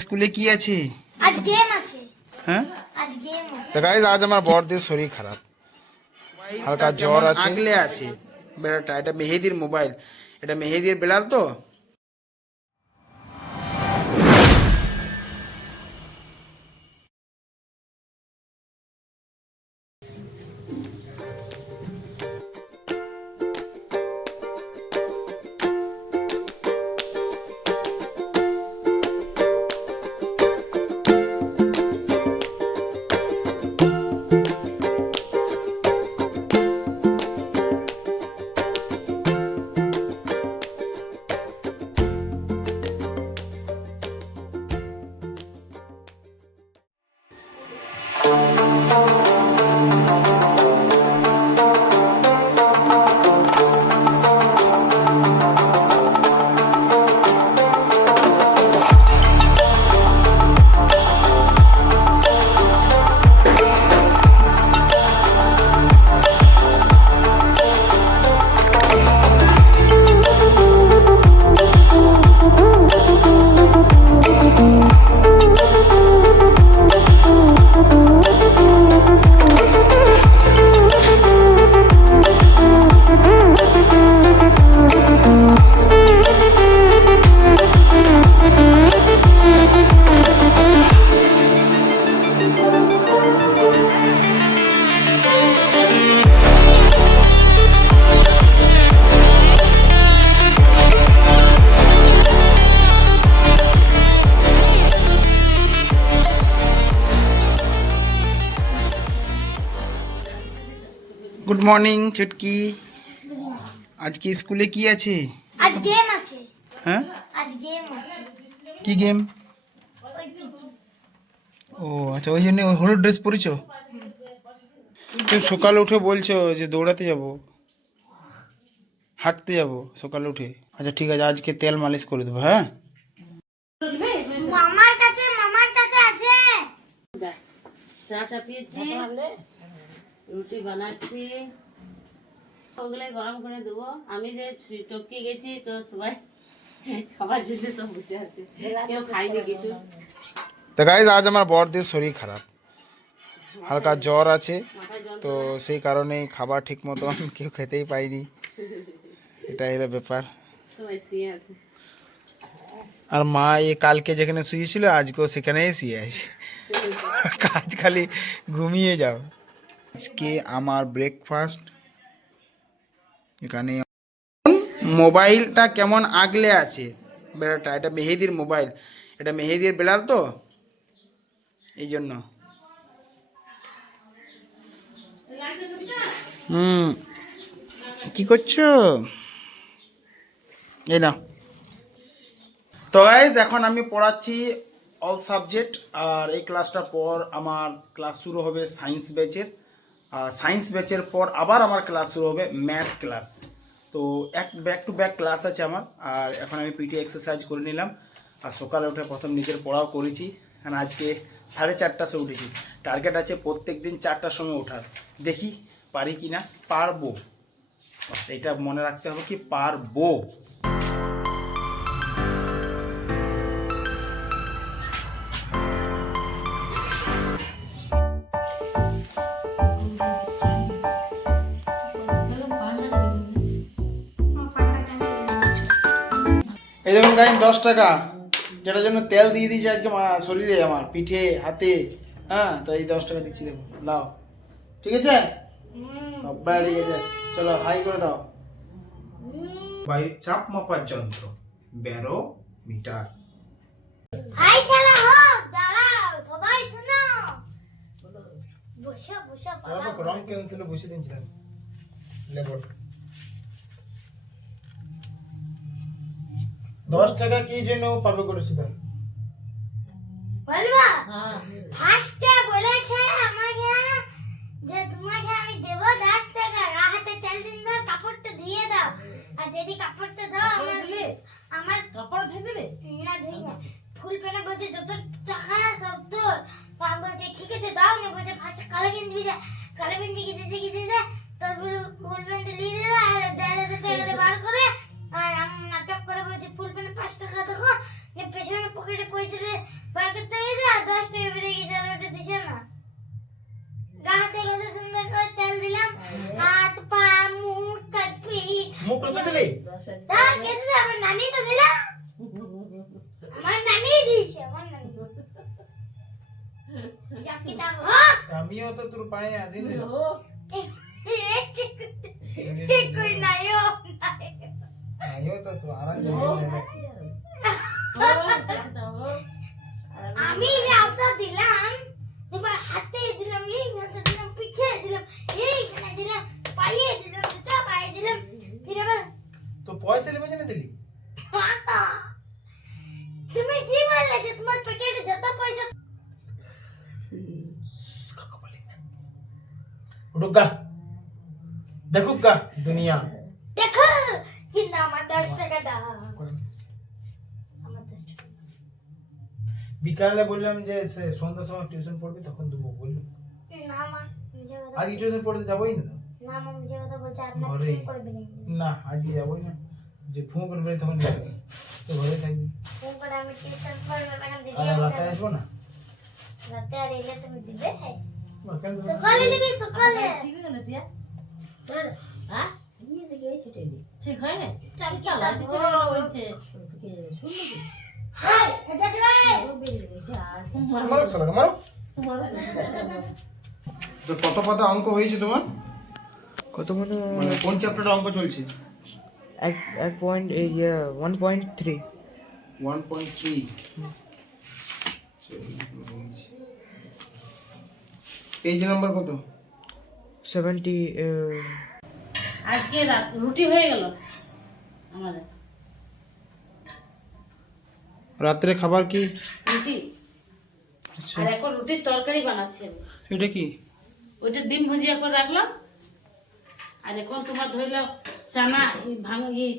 স্কুলে কি আছে? আজ গেম আছে। হ্যাঁ, আজ গেম আছে। তো গাইস আজ আমার বড়দের শরীর খারাপ, হালকা জ্বর আছে, আগলে আছে বেড়াটা। এটা মেহেদির মোবাইল, এটা মেহেদির বেড়াল তো। গুড মর্নিং চুটকি। আজকে স্কুলে কি আছে? আজ গেম আছে। হ্যাঁ, আজ গেম আছে। কি গেম? ওই পিটি। ও আচ্ছা, ওই জন্য ওই হলুদ ড্রেস পরেছো। তুমি সকালে উঠে বলছো যে দৌড়াতে যাব, হাঁটতে যাব সকালে উঠে। আচ্ছা ঠিক আছে, আজকে তেল মালিশ করে দেবো। হ্যাঁ, মামার কাছে আছে। চা চাপিয়েছি, রুটি বানাচ্ছি, ওগুলো গরম করে দেবো। আমি যে টপকে গেছি তো সবাই খাবার জন্য সব বসে আছে, কেউ খায়নি কিছু। তো গাইজ আজ আমার বড়দের শরীর খারাপ, হালকা জ্বর আছে, মাথায় জল তো সেই কারণেই খাবার ঠিক মতন কেউ খেতেই পাইনি। এটাই হলো ব্যাপার। সবাই শুয়ে আছে। আর মা কালকে যেখানে শুয়েছিল আজকেও সেখানেই শুয়ে আছে। কাজ খালি ঘুমিয়ে যাও। আজকে আমার ব্রেকফাস্ট এখানে। মোবাইলটা কেমন আগলে আছে বেড়াটা। এটা মেহেদির মোবাইল, এটা মেহেদির বেড়াল তো, এই জন্য। কি করছো? এই না। তো গাইজ এখন আমি পড়াচ্ছি অল সাবজেক্ট, আর এই ক্লাসটার পর আমার ক্লাস শুরু হবে সায়েন্স ব্যাচের। আর সায়েন্স ব্যাচের পর আবার আমার ক্লাস শুরু হবে ম্যাথ ক্লাস। তো ব্যাক টু ব্যাক ক্লাস আছে আমার। আর এখন আমি পিটি এক্সারসাইজ করে নিলাম, আর সকালে উঠে প্রথম নিজের পড়াও করেছি। কারণ আজকে 4:30টার সময় উঠেছি। টার্গেট আছে প্রত্যেক দিন 4টার সময় ওঠার। দেখি পারি কি না। পারবো, এটা মনে রাখতে হবে কি পারবো। এই দেখুন গাইন 10 টাকা, যেটার জন্য তেল দিয়ে দিয়েছে আজকে শরীরে আমার, পিঠে হাতে। হ্যাঁ, তো এই 10 টাকা দিচ্ছি, দেখো লাও। ঠিক আছে, ঠিক আছে, চলো হাই করে দাও। বায়ুর চাপ মাপার যন্ত্র, ব্যারোমিটার। হাই শালা হোক, দাঁড়াও সবাই শোনো। বসো রং ক্যান্সেলে বসে দিয়েছিলাম লেবর। 10 টাকা কি জন্য পাবে করেছিল? বলবা হ্যাঁ, ফার্স্টে বলেছে আমাকে যে তোমাকে আমি দেব 10 টাকা, হাতে তেল দিন দাও, কাপড়টা ধুইয়ে দাও। আর যদি কাপড়টা দাও আমার কাপড় ধুয়ে দিলে না ধুই না, ফুল পেনে বলছে যত টাকা সব তোর। তো আমি বলছি ঠিক আছে দাও না, বলছে ফার্স্ট কালো গেঞ্জি দিবি, কালো গেঞ্জি গিয়েছে তারপর ফুল প্যান্ট নিয়ে দিল আর 1,500 টাকা বার করে আর নাটক করে বলছে ফুল প্যান্ট 5 টাকা দেখো, পেছনে পকেটে পয়সা বার করতে গেছে আর 10 টাকা বেরিয়ে গেছে, আর ওটা দিছে না। গাতে কত সুন্দর করে তেল দিলাম, হাত পা মুখ কাট পিঠ মুখ তো দিলি তার কেটে আমার নানি তো দিলাম, আমার নানি দিয়েছে, আমার নানি হিসাব কিতাব হোক। আমিও তো তোর পায়ে দিন দিলাম কই নাই ও আমিও তো তো আরাম আমি যে আউটা দিলাম তোমার হাতে দিলাম, এই হাতে দিলাম, পিঠে দিলাম, এইখানে দিলাম, পায়ে দিলাম, দুটো পায়ে দিলাম, ফির আবার তো পয়সা নেবে না দিলি তুমি কি বললে যে তোমার প্যাকেটে যত পয়সা रुका देखो का दुनिया দেখো কিন্তু আমার 10 টাকা দাও, আমার 10 টাকা বিকালে বললাম যে সন্ধ্যার সময় টিউশন পড়বি তখন দেবো বললাম না মা মুঝে কথা আজ টিউশন পড়তে যাবোই না না মা মুঝে কথা বলছে আপনার ঘরে। ফোন করবে না আজ যাবোই না যে ফোন করবে তখন যাবো তো ঘরে থাকবি ফোন করে আমি টিউশন পড়বে ম্যাডাম দিদি আর রাতে আসবো না রাতে আর এলে তুমি দিবে কেন দেবো? সকালে নিবি সকালে ঠিক হলো টিয়া হ্যাঁ ঠিক হয় না চাবি চালাতে ছিল বলছে হাই দেখ রে মারো শালা মারো তো কত পাতা অঙ্ক হয়েছে তোমার কত মনে হয় মানে কোন চ্যাপ্টারে অঙ্ক চলছে এক পয়েন্ট 1.3 1.3 পেজ নাম্বার কত 70 আজকে রুটি হয়ে গেল আমাদের রাত্রে খাবার কি রুটি আর এখন রুটির তরকারি বানাচ্ছি আমি। এটা কি ওইটা ডিম ভুজিয়া করে রাখলাম আর এখন তোমার ধরলাম চানা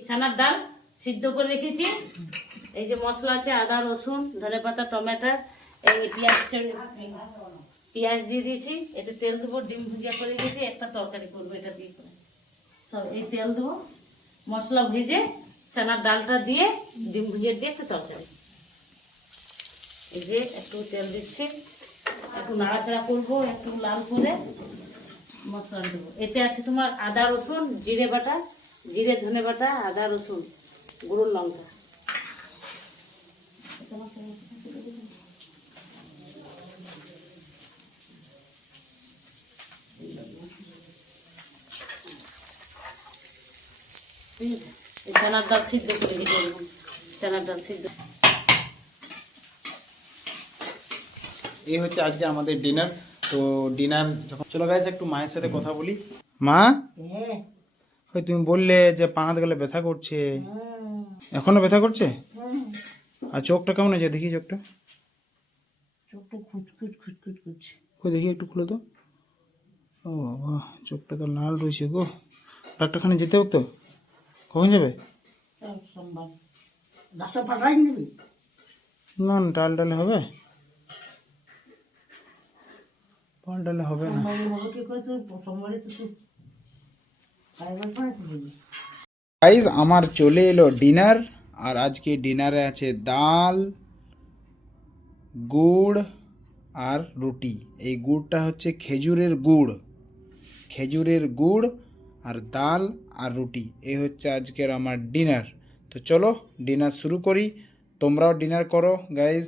চানার ডাল সিদ্ধ করে রেখেছি, এই যে মশলা আছে আদা রসুন ধনেপাতা টমেটো এই পেঁয়াজ দিয়ে দিয়েছি, এতে তেল দেবো, ডিম ভুজিয়া করে রেখেছি, একটা তরকারি করবো এটা দিয়ে করে সব এই তেল দেবো, মশলা ভেজে চানার ডালটা দিয়ে ডিম ভুজিয়া দিয়ে একটা তরকারি, এই যে একটু তেল দিচ্ছি, একটু নাড়াচাড়া করবো, একটু লাল করে মশলা দেবো। এতে আছে তোমার আদা রসুন জিরে বাটা, জিরে ধনে বাটা, আদা রসুন গুঁড়ো লঙ্কা। এই চানার ডাল সিদ্ধ করে দিতে হবে, চানার ডাল সিদ্ধ। এই হচ্ছে আজকে আমাদের ডিনার। তো ডিনার যখন চলো গাইস একটু মায়ের সাথে কথা বলি। মা ওই তুমি বললে যে পা হাত গেলে ব্যথা করছে, এখনো ব্যথা করছে? আর চোখটা কেমন আছে দেখি চোখটা, চোখটা খুঁচখুচ খুঁচখুচ করছে। কই দেখি একটু খুলে তো। ও বাবা চোখটা তো লাল রয়েছে গো। ডাক্তারখানে যেতে হোক তো, কখন যাবে? সোমবার না না ডাল ডালে হবে, পাল ডালে হবে না। গাইস আমার চলে এলো ডিনার, আর আজকে ডিনারে আছে ডাল, গুড় আর রুটি। এই গুড়টা হচ্ছে খেজুরের গুড় আর ডাল আর রুটি। এই হচ্ছে আজকের আমার ডিনার। তো চলো ডিনার শুরু করি, তোমরাও ডিনার করো গাইস।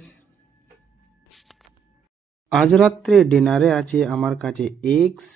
আজ রাত্রে ডিনারে আছে আমার কাছে এগস